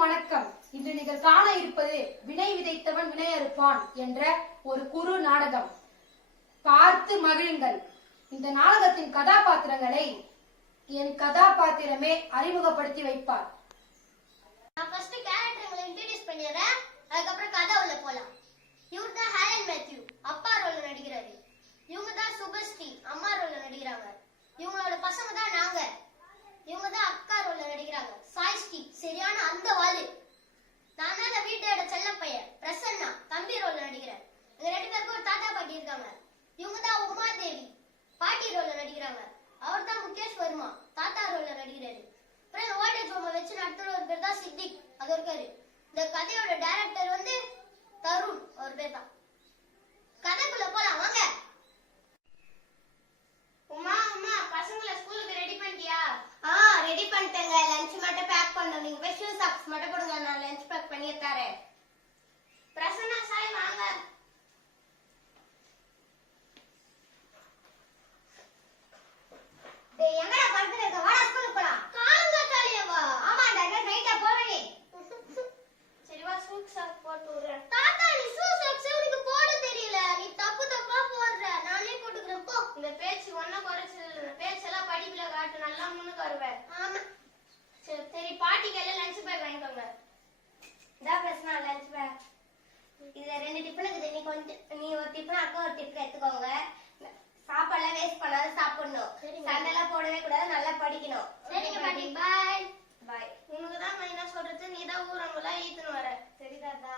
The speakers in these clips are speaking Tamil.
வணக்கம். இன்று நீங்கள் காண இருப்பது வினை விதைத்தவன் வினை அறுப்பான் என்ற ஒரு குறு நாடகம். பார்த்து மகிழுங்கள். இந்த நாடகத்தின் கதாபாத்திரங்களை என் கதாபாத்திரமே அறிமுகப்படுத்தி வைப்பார். நான் ஃபர்ஸ்ட் கேரக்டர்களை இன்ட்ரோடியூஸ் பண்ணிடுறேன். அதுக்கப்புறம் கதை உள்ள போலாம். இவர் தான் ஹேரன் மேத்யூ. அப்பா ரோல்ல நடிக்கிறாரு. இவங்க தான் சுபஸ்ரீ. அம்மா ரோல்ல நடிக்கிறாங்க. இவங்களோட பசங்க தான் நாங்க இவங்க தான் அக்கா ரோல்ல நடிக்கிறாங்க சாய்ஸ்டி சரியான அந்த வாளு நான் தான் இந்த வீட்டோட செல்ல பையன் பிரசன்னா தம்பி ரோல்ல நடிக்கிறேன் எங்க ரெண்டு பேருக்கும் ஒரு தாத்தா பாட்டி இருக்காங்க இவங்க தான் உமாதேவி பாட்டி ரோல்ல நடிக்கிறாங்க அவர் தான் முகேஷ் வர்மா. தாத்தா ரோல நடிக்கிறாரு அப்புறம் ஓல்டேஜ் ஹோமை வச்சு நடத்துற ஒரு பேர் தான் சித்திக். அது இருக்காரு இந்த கதையோட டைரக்டர் வந்து தருண். ஒரு பேர் தான். கதைக்குள்ள போலாம். வாங்க உமா உமா பசங்களை ஸ்கூலுக்கு ரெடி பண்ணிட்டியா ஆ ரெடி பண்ணிட்டேங்க லஞ்ச் மட்டும் பேக் பண்ணணும் நீங்க போய் ஷூ சாக்ஸ் மட்டும் கொடுங்க நான் லஞ்ச் பேக் பண்ணி தரேன் பிரசன்னா சாய் வாங்க டேய் எங்கடா படுத்துட்டு இருக்க வாடா ஸ்கூலுக்கு போலாம் காங்க காலியவா ஆமாடா நான் நைட்டா போறேனே சரி வா ஷூ சாக்ஸ் போட்டு விடுறேன் தாத்தா நீ ஷூ சாக்ஸ் உனக்கு போட தெரியல நீ தப்பு தப்பா போடுற நானே போட்டுக்கிறேன் போ இந்த பேச்சு ஒன்ன குறைச்சு பேச்செல்லாம் படிப்புல காட்டு நல்லா முன்னுக்கு வருவேன். ஆமா. சரி சரி பாட்டிக்கு எல்லாம் லஞ்ச் பேக் வாங்கிக்கோங்க இதா பிரச்சனை லஞ்ச் பேக் இதுல ரெண்டு டிஃபன் இருக்குது. நீ கொஞ்சம் நீ ஒரு டிஃபன் அக்கா ஒரு டிஃபன் எடுத்துக்கோங்க. சாப்பாடுலாம் வேஸ்ட் பண்ணாத சாப்பிடணும். சண்டைலாம் போடவே கூடாது நல்லா படிக்கணும். சரிங்க பாட்டி. பாய் பாய் உனக்கு தான் மெயினா சொல்றது. நீ தான் ஊரங்கெல்லாம் ஈத்துன்னு வர. சரி தாத்தா.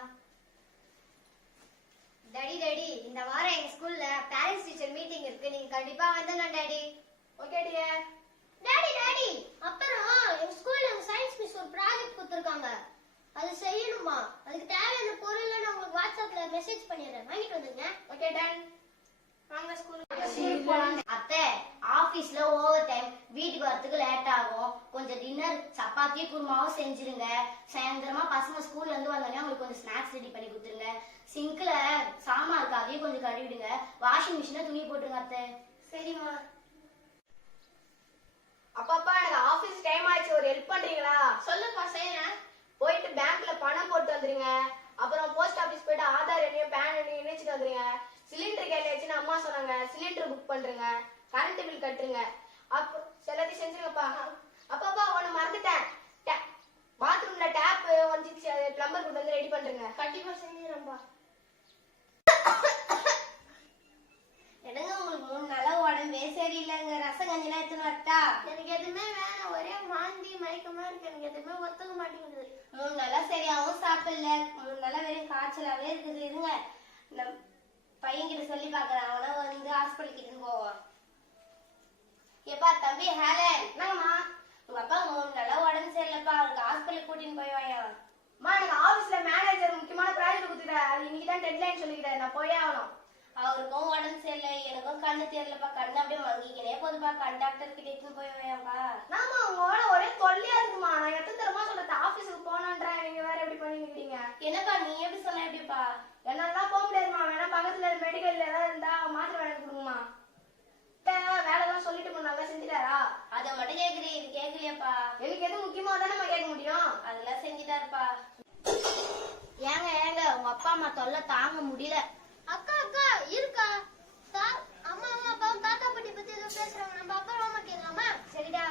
டாடி டாடி இந்த வாரம் எங்க ஸ்கூல்ல பேரண்ட்ஸ் டீச்சர் மீட்டிங் இருக்கு. நீங்க கண்டிப்பா வந்துடணும் டாடி ஓகே டியர் அப்புறம் எங்க ஸ்கூல்ல எங்க சயின்ஸ் மிஸ் ஒரு ப்ராஜெக்ட் கொடுத்துருக்காங்க. அது செய்யணுமா? அதுக்கு தேவையான பொருளை நான் உங்களுக்கு வாட்ஸ்அப்ல மெசேஜ் பண்ணிடுறேன். வாங்கிட்டு வந்துருங்க. ஓகே டன் வாங்க ஸ்கூலுக்கு அத்தை ஆபீஸ்ல ஓவர் டைம் வீட்டுக்கு வரதுக்கு லேட் ஆகும். கொஞ்சம் டின்னர் சப்பாத்தி குருமாவும் செஞ்சிருங்க. சாயந்தரமா பசங்க ஸ்கூல்ல இருந்து வந்தோடனே அவங்களுக்கு கொஞ்சம் ஸ்நாக்ஸ் ரெடி பண்ணி கொடுத்துருங்க. சிங்க்ல சாமான் இருக்கு அதையும் கொஞ்சம் கழுவிடுங்க. வாஷிங் மிஷின்ல துணி போட்டுருங்க அத்தை. சரிம்மா. அப்பாப்பா எனக்கு ஆபீஸ் டைம் ஆயிடுச்சு. ஒரு ஹெல்ப் பண்றீங்களா? சொல்லுப்பா செய்யறேன் போயிட்டு பேங்க்ல பணம் போட்டு வந்துருங்க. அப்புறம் போஸ்ட் ஆபீஸ் போயிட்டு ஆதார் எண்ணையும் பேன் எண்ணையும் இணைச்சிட்டு வந்துருங்க. சிலிண்டர் கேள்வி வச்சுன்னு அம்மா சொன்னாங்க சிலிண்டர் புக் பண்றேங்க. கரண்ட் பில் கட்டுருங்க. அப்போ எல்லாத்தையும் செஞ்சிருங்கப்பா அப்பாப்பா ஒண்ணு மறந்துட்டேன் பாத்ரூம்ல டேப் வந்துச்சு அது பிளம்பர் கொடுத்து வந்து ரெடி பண்றேங்க கண்டிப்பா செஞ்சிடறேன்ப்பா என்னங்க உங்களுக்கு மூணு நாளா உடம்பே சரியில்லைங்க ரசம் கஞ்சிலாம் எடுத்துன்னு வரட்டா எனக்கு எதுவுமே வேணாம். ஒரே வாந்தி மயக்கமா இருக்கு. எனக்கு எதுவுமே ஒத்துக்க மாட்டேங்குது. மூணு நாளா சரியாவும் சாப்பிடல. மூணு நாளா வெறும் காய்ச்சலாவே இருக்குது. இருங்க. நம் பையன்கிட்ட சொல்லி பாக்குறேன் அவனா வந்து ஹாஸ்பிட்டல் கிட்ட போவான். ஏப்பா தம்பி ஹேலன் என்னங்கம்மா? உங்க அப்பா மூணு நாளா உடம்பு சரியில்லைப்பா. அவருக்கு ஹாஸ்பிட்டல் கூட்டின்னு போய் வாயா அம்மா எனக்கு ஆபீஸ்ல மேனேஜர் முக்கியமான ப்ராஜெக்ட் கொடுத்துட்டாரு அது இன்னைக்கு தான் டெட்லைன் சொல்லிக்கிறாரு நான் போயே ஆகணும். அவருக்கும் உடம்பு சரியில்லை எனக்கும் கண்ணு தெரியலப்பா. கண்ணு அப்படியே மங்கிக்கினே போதுப்பா. கண்டாக்டர் கிட்ட எடுத்துன்னு போய் நாமா உங்களோட ஒரே தொல்லையா இருக்குமா? நான் எத்தனை தரமா சொல்றது? ஆபீஸுக்கு போனன்றேன் நீங்க வேற எப்படி பண்ணிக்கிறீங்க என்னப்பா நீ எப்படி சொன்ன எப்படிப்பா? என்னால போக முடியாதுமா. வேணா பக்கத்துல மெடிக்கல்ல ஏதாவது இருந்தா மாத்திரை வாங்கி கொடுங்கம்மா. வேலை எல்லாம் சொல்லிட்டு போன நல்லா செஞ்சுட்டாரா? அதை மட்டும் கேக்குறீ இது எனக்கு எது முக்கியமா தானே நம்ம கேட்க முடியும். அதெல்லாம் செஞ்சுட்டாருப்பா. ஏங்க ஏங்க. உங்க அப்பா அம்மா தொல்லை தாங்க முடியல அக்கா அக்கா இருக்கா தா- அம்மா அம்மா அப்பாவும் தாத்தா பாட்டி பத்தி ஏதோ பேசுறாங்க நம்ம அப்புறம் அம்மா கேட்கலாமா சரிடா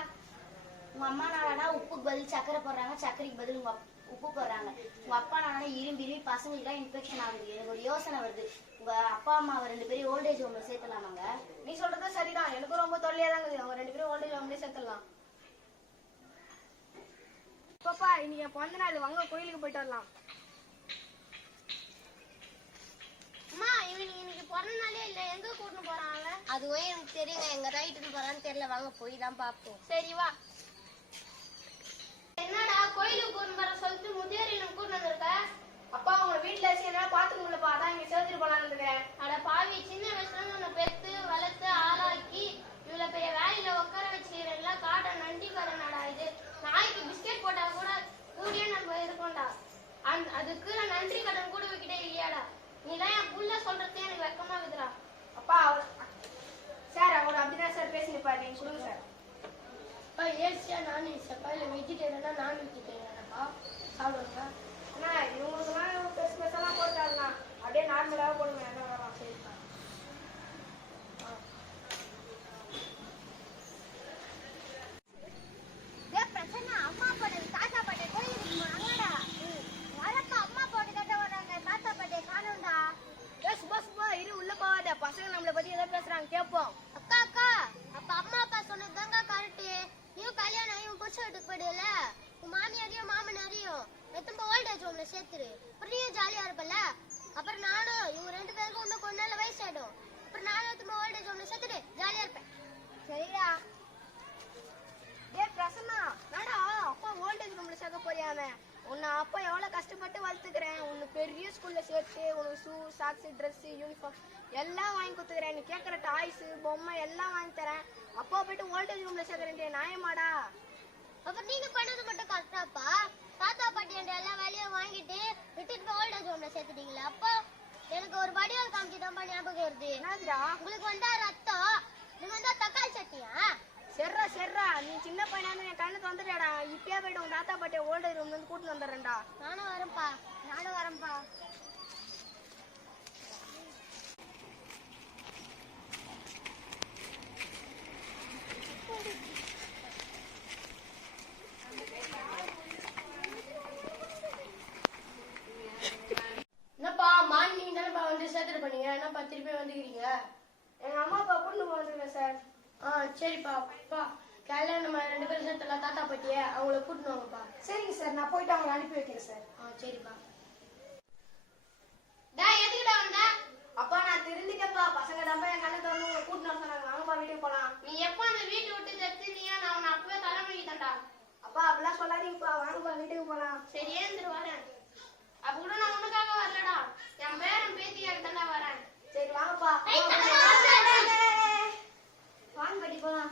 உங்க அம்மா நானா உப்புக்கு பதில் சக்கரை போடுறாங்க சர்க்கரைக்கு பதில் உங்க உப்பு போடுறாங்க. உங்க அப்பா நானா இரும்பி இரும்பி பசங்களுக்கு இன்ஃபெக்ஷன் ஆகுது. எனக்கு ஒரு யோசனை வருது. உங்க அப்பா அம்மா ரெண்டு பேரும் ஓல்டேஜ் ஹோம்ல சேர்த்தலாமாங்க நீ சொல்றது சரிதான். எனக்கும் ரொம்ப தொல்லையா தான் இருக்குது. அவங்க ரெண்டு பேரும் ஓல்டேஜ் ஹோம்லயே சேர்த்துடலாம். பாப்பா இன்னைக்கு என் பிறந்த நாள் வாங்க கோயிலுக்கு போயிட்டு வரலாம். அம்மா இவனுக்கு இன்னைக்கு பிறந்த நாளே இல்ல. எங்க கூட்டிட்டு அவன்? அதுவே எனக்கு தெரியுங்க எங்க ரைட்டுன்னு போறான்னு தெரியல. வாங்க போய் தான் பாப்போம் சரி வா. கோயிலுக்கு கூட்டிட்டு வர சொல்லிட்டு முதியோரிலும் கூட்டிட்டு வந்திருக்க? அப்பா உங்க வீட்டுல வச்சு என்னால பாத்துக்க முடியலப்பா. அதான் இங்க சேர்த்துட்டு போலான்னு இருக்கிறேன் அட பாவி சின்ன வயசுல இருந்து உன்னை பெத்து வளர்த்து ஆளாக்கி இவ்வளவு பெரிய வேலையில உட்கார வச்சுக்கிறேன்ல. காட்ட நன்றிக்காரனாடா இது. நாய்க்கு பிஸ்கெட் போட்டா கூட கூடியே நம்ம இருக்கோம்டா. அந் அதுக்கு நான் நன்றி கடன் கூட வைக்கிட்டே இல்லையாடா. நீலாம் என் புள்ள சொல்றதே எனக்கு வெக்கமா விதுரா அப்பா அவர் சார் அவர் அப்படிதான் சார் பேசினிருப்பாரு நீங்க கொடுங்க சார். ஏசியா நான் sir y socks dress uniform எல்லாம் வாங்கி கொடுத்துக்கிறேன். நீ கேட்குற டாய்ஸ் பொம்மை எல்லாம் வாங்கி தரேன். அப்பா போயிட்டு ஓல்டேஜ் ரூம்ல சேர்க்குறேன் நியாயமாடா? அப்புறம் நீங்க பண்ணது மட்டும் கரெக்டாப்பா தாத்தா பாட்டி என்ற எல்லா வேலையும் வாங்கிட்டு விட்டுட்டு போய் ஓல்ட் ஏஜ் ஹோம்ல சேர்த்துட்டீங்களா அப்போ எனக்கு ஒரு வடிவல் காமிச்சு தான் ஞாபகம் வருது. உங்களுக்கு வந்தா ரத்தம் நீங்க வந்தா தக்காளி சட்னியா? செர்ரா செர்ரா நீ சின்ன பையனா என் கண்ணுக்கு வந்துடுடா இப்பயே போயிட்டு உன் தாத்தா பாட்டியை ஓல்டேஜ் ரூம்ல இருந்து கூட்டிட்டு வந்துடுறேன்டா. நானும் வரேன்ப்பா நானும் வரேன்ப்பா என்னப்பா மார்னிங் தானேப்பா வந்து சேர்த்துட்டு திருப்பி வந்துக்கிறீங்க? எங்க அம்மா அப்பா கூட்டிட்டு வந்துருக்கேன் சார். ஆ சரிப்பா. அப்பா காலையில நம்ம ரெண்டு பேரும் சேர்த்துல தாத்தா பாட்டிய அவங்கள கூட்டிட்டு வாங்கப்பா. சரிங்க சார். நான் போயிட்டு அவங்களை அனுப்பி வைக்கிறேன் சார். ஆ சரிப்பா. டேய் எதுக்குடா வந்த? அப்பா நான் திருந்திட்டேன்ப்பா பசங்க தான் என் கண்ணை திறந்து உங்களை கூட்டிட்டு வர சொன்னாங்க. வாங்கப்பா வீட்டுக்கு போலாம். நீ எப்போ அந்த வீட்டை விட்டு தெரிஞ்சினியா நான் உன்னை அப்பவே தலைமுடிக்கிட்டேன்டா அப்பா அப்படிலாம் சொல்லாதீங்கப்பா. வாங்கப்பா வீட்டுக்கு போலாம். சரி ஏந்திரு வரேன். அப்ப கூட நான் உனக்காக வரலடா. என் பேரன் பேத்தியாக தாண்டா வரேன் வாங்கப்பா ஐ, தலை. வாங்க பாட்டி போலாம்